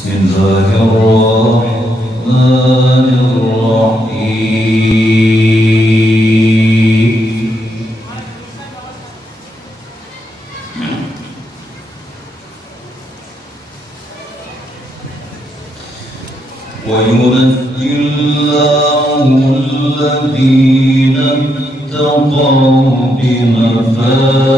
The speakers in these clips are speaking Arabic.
بسم الله الرحمن الرحيم وينجي الله الذين اتقوا بمفازتهم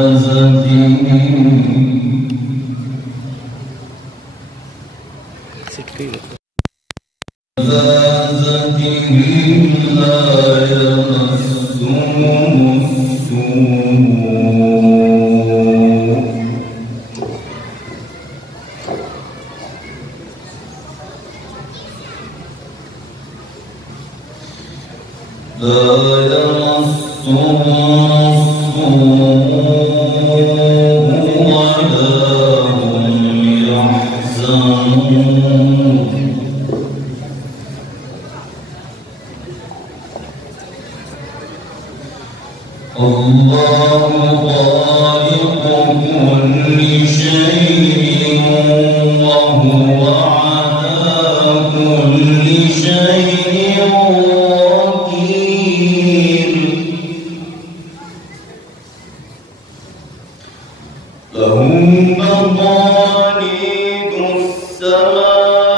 لا يمسهم السوء ولا هم يحزنون الله خالق كل شيء وهو على كل شيء وكيل له مقاليد السماوات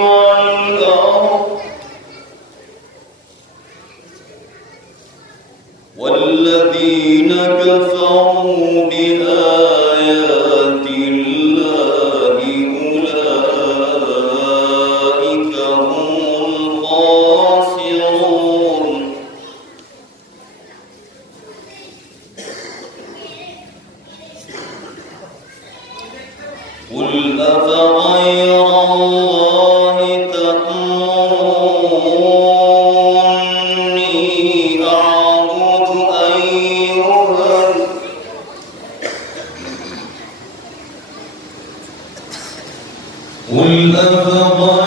والأرض والذين كفروا بآيات الله أولئك هم الخاسرون قل أفغير الله تأمروني أعبد قل أفغير